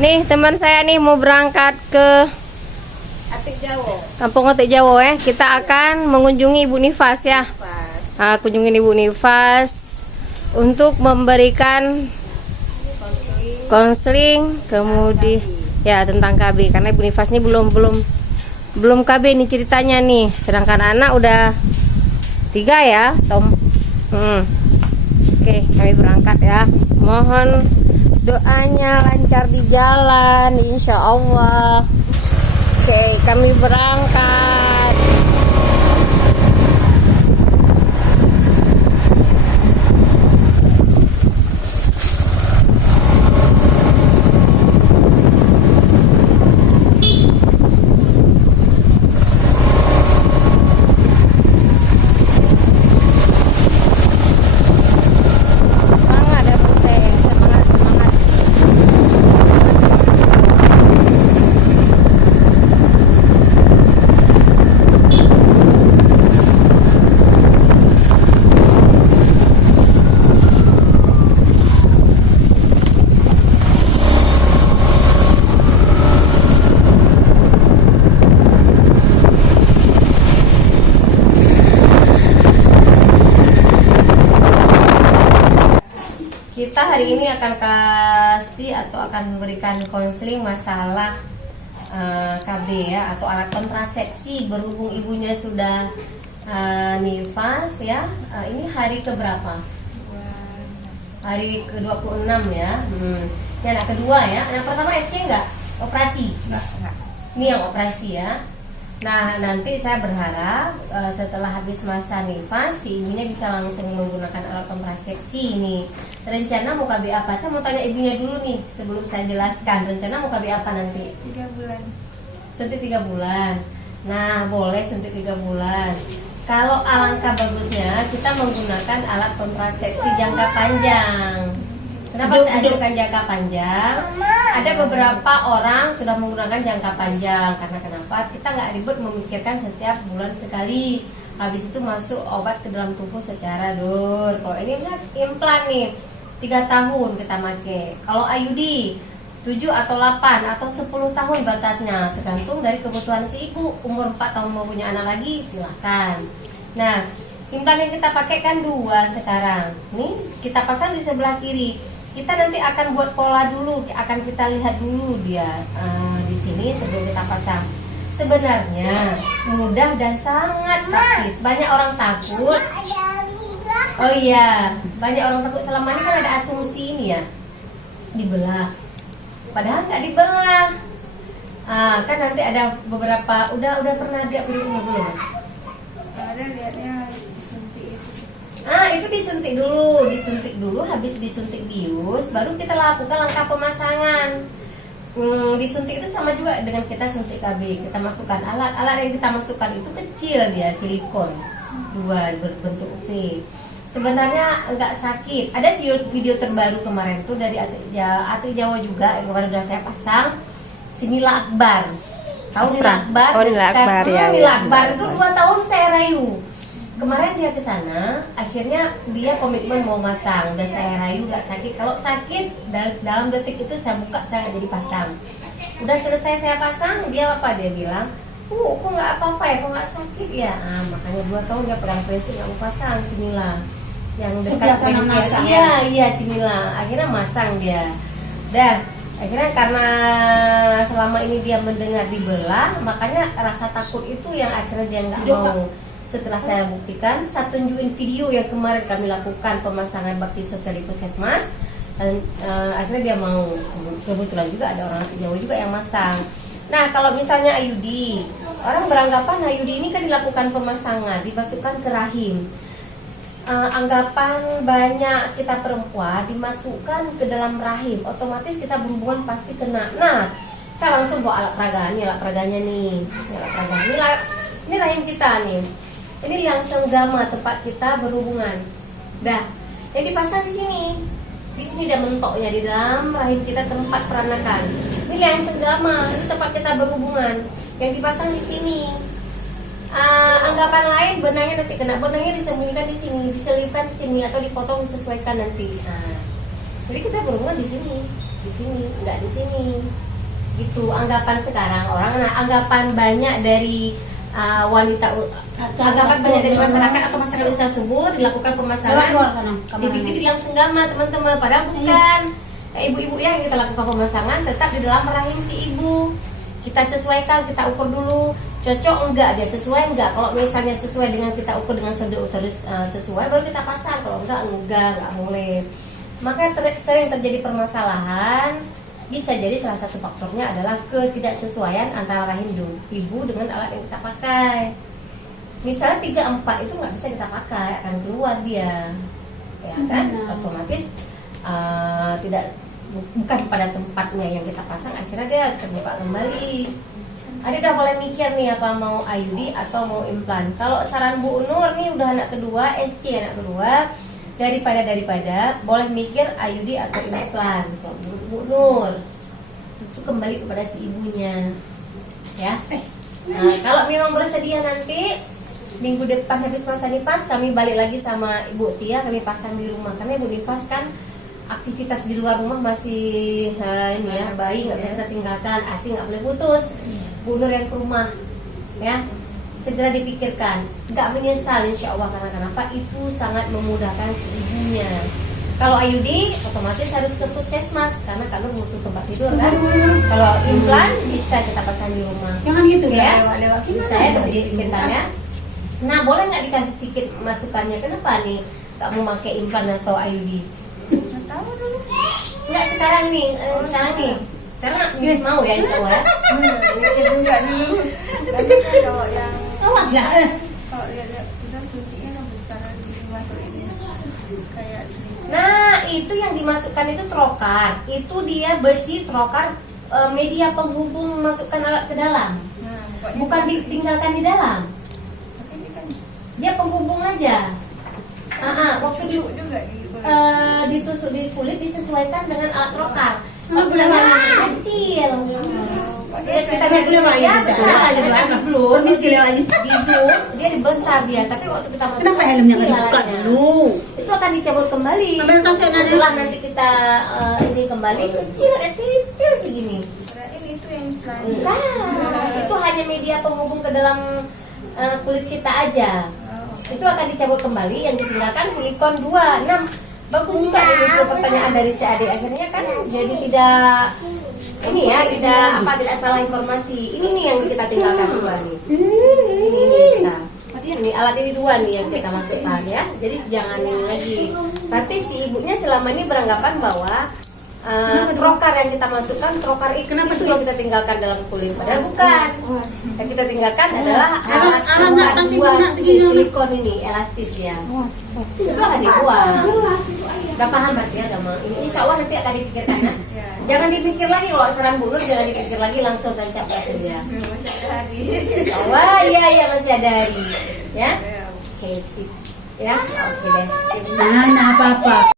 Nih teman saya nih mau berangkat ke Atik Jawa. Kampung Atik Jawa ya. Kita akan mengunjungi Ibu Nifas ya. Kunjungi Ibu Nifas untuk memberikan konseling kemudian ya tentang KB, karena Ibu Nifas ini belum KB nih ceritanya nih, sedangkan anak udah 3 ya Tom. Oke, kami berangkat ya, mohon doanya lancar di jalan insya Allah. Oke, kami berangkat. Kita hari ini akan kasih atau akan memberikan konseling masalah KB ya, atau alat kontrasepsi, berhubung ibunya sudah nifas ya. Ini hari keberapa? Hari ke-26 ya. Ini anak kedua ya. Anak pertama SC enggak? Operasi? Enggak. Ini yang operasi ya. Nah, nanti saya berharap setelah habis masa nifas, si ibunya bisa langsung menggunakan alat kontrasepsi ini. Rencana mau KB apa? Saya mau tanya ibunya dulu nih sebelum saya jelaskan. Rencana mau KB apa nanti? 3 bulan. Suntik 3 bulan. Nah, boleh suntik 3 bulan. Kalau alangkah bagusnya kita menggunakan alat kontrasepsi jangka panjang. Kenapa saya anjurkan jangka panjang? Ada beberapa orang sudah menggunakan jangka panjang karena kenapa? Kita nggak ribet memikirkan setiap bulan sekali. Habis itu masuk obat ke dalam tubuh secara dur. Kalau ini misalnya implan nih 3 tahun kita pakai. Kalau IUD 7 atau 8 atau 10 tahun batasnya, tergantung dari kebutuhan si ibu. Umur 4 tahun mau punya anak lagi silahkan. Nah, implan yang kita pakai kan 2 sekarang. Nih kita pasang di sebelah kiri. Kita nanti akan buat pola dulu, akan kita lihat dulu dia di sini sebelum kita pasang. Sebenarnya mudah dan sangat praktis. Banyak orang takut. Oh iya, banyak orang takut. Selama ini kan ada asumsi ini ya, dibelah. Padahal nggak dibelah. Kan nanti ada beberapa. Udah pernah lihat video ini belum? Ada lihatnya disuntik itu. Itu disuntik dulu, habis disuntik bius, baru kita lakukan langkah pemasangan. Disuntik itu sama juga dengan kita suntik KB. Kita masukkan alat yang kita masukkan itu kecil dia, silikon 2 berbentuk V. Sebenarnya enggak sakit. Ada video terbaru kemarin tuh dari Atik Jawa juga yang kemarin udah saya pasang, si Nila Akbar. Tahu Nila Akbar? Oh, Nila Akbar ya. Nila Akbar itu 2 tahun saya rayu. Kemarin dia ke sana, akhirnya dia komitmen mau masang. Udah saya rayu nggak sakit. Kalau sakit dalam detik itu saya buka, saya nggak jadi pasang. Udah selesai saya pasang, dia bilang, kok nggak apa-apa ya, kok nggak sakit ya. Makanya 2 tahun dia pegang prinsip nggak mau pasang si Mila. Yang dekat sana masang. Iya si Mila. Akhirnya masang dia. Dan akhirnya karena selama ini dia mendengar dibelah, makanya rasa takut itu yang akhirnya dia nggak mau. Setelah saya buktikan, saya tunjukin video yang kemarin kami lakukan pemasangan bakti sosial di puskesmas, dan akhirnya dia mau. Kebetulan juga ada orang Jawa juga yang masang. Nah, kalau misalnya IUD, orang beranggapan IUD ini kan dilakukan pemasangan, dimasukkan ke rahim. Anggapan banyak kita perempuan dimasukkan ke dalam rahim, otomatis kita berhubungan pasti kena. Nah, saya langsung bawa alat peraganya nih. Ini rahim kita nih. Ini yang senggama tempat kita berhubungan. Dah, yang dipasang di sini. Di sini ada mentoknya di dalam rahim kita tempat peranakan. Ini yang senggama, itu tempat kita berhubungan. Yang dipasang di sini. Anggapan lain benangnya nanti kena, benangnya disembunyikan di sini, diselipkan di sini atau dipotong disesuaikan nanti. Jadi kita berhubungan di sini. di sini, nggak di sini. Gitu anggapan sekarang orang. Nah, anggapan banyak dari anggapan banyak dari masyarakat atau masyarakat usaha subur dilakukan pemasangan dibikin di dalam senggama, teman-teman. Padahal bukan. Ibu-ibu yang kita lakukan pemasangan tetap di dalam rahim si ibu. Kita sesuaikan, kita ukur dulu cocok enggak, dia sesuai enggak. Kalau misalnya sesuai dengan kita ukur dengan sonde uterus sesuai, baru kita pasang. Kalau enggak boleh. Maka sering terjadi permasalahan. Bisa jadi salah satu faktornya adalah ketidaksesuaian antara rahim ibu dengan alat yang kita pakai. Misalnya 3-4 itu nggak bisa kita pakai, akan keluar dia, ya kan? Otomatis bukan pada tempatnya yang kita pasang, akhirnya dia terbuka kembali. Ada udah boleh mikir nih apa mau IUD atau mau implan. Kalau saran Bu Nur nih udah anak kedua, SC anak kedua, daripada boleh mikir IUD atau implan. Kalau Bu Nur itu kembali kepada si ibunya, ya. Nah, kalau memang bersedia nanti minggu depan habis masa nifas kami balik lagi sama Ibu Tia, kami pasang di rumah. Karena Ibu nifas kan aktivitas di luar rumah masih ini ya, bayi nggak bisa kita tinggalkan, ASI nggak boleh putus. Bu Nur yang ke rumah, ya, segera dipikirkan, nggak menyesal insya Allah. Karena kenapa? Itu sangat memudahkan si ibunya. Kalau IUD otomatis harus ke puskesmas karena kami butuh tempat tidur kan. Kalau implan bisa kita pasang di rumah. Jangan gitu ya, lewat-lewat. bisa ya dipikirkannya. Nah, boleh nggak dikasih sedikit masukannya? Kenapa nih nggak mau pakai implan atau IUD? Tahu dulu. Nggak sekarang nih, sekarang nih. Sekarang mau ya insya Allah ya. Mikir juga dulu. Tapi kan kalau yang Awas ya. kalau lihat udah suntiknya kan besar dimasukin kayak Nah, itu yang dimasukkan itu trokar. Itu dia besi trokar, media penghubung masukkan alat ke dalam. nah, Bukan ditinggalkan di dalam. tapi ini kan Dia penghubung aja. Waktu juga di ditusuk di kulit disesuaikan dengan alat trokar. Kalau Kalau belum yang kecil. Kita lihat belum dia aja besar, belum. Permisi lewat aja. Di zoom dia dibesar dia, tapi waktu kita masuk Kenapa helmnya nggak kecil dibuka alatnya. dulu? Itu akan dicabut kembali. Ambil tasnya, Nana. Setelah nanti kita ini kembali kecil, ada sipil segini. berarti itu yang implan. Nah, itu hanya media penghubung ke dalam kulit kita aja. Itu akan dicabut kembali, yang ditinggalkan silikon 2. Bagus juga nih muncul pertanyaan dari si adik, akhirnya kan jadi tidak ini ya, tidak salah informasi. Ini nih yang kita tinggalkan 2 nih. Ini alat ini 2 nih yang kita masukkan ya. Jadi jangan ini lagi. Tapi si ibunya selama ini beranggapan bahwa trokar yang kita masukkan, trokar itu yang kita tinggalkan dalam kulit. Padahal bukan. Yang kita tinggalkan adalah alat buat silikon ini, elastis ya. Itu akan dibuang. Gak paham berarti ya, Dama. Ini insya Allah nanti akan dipikirkan ya. Jangan dipikir lagi, kalau saran Bu Nur jangan dipikir lagi, langsung tancap gas dia. Insya Allah, iya masih ada hari. Ya, oke sip. Ya, oke deh. Nah, apa-apa.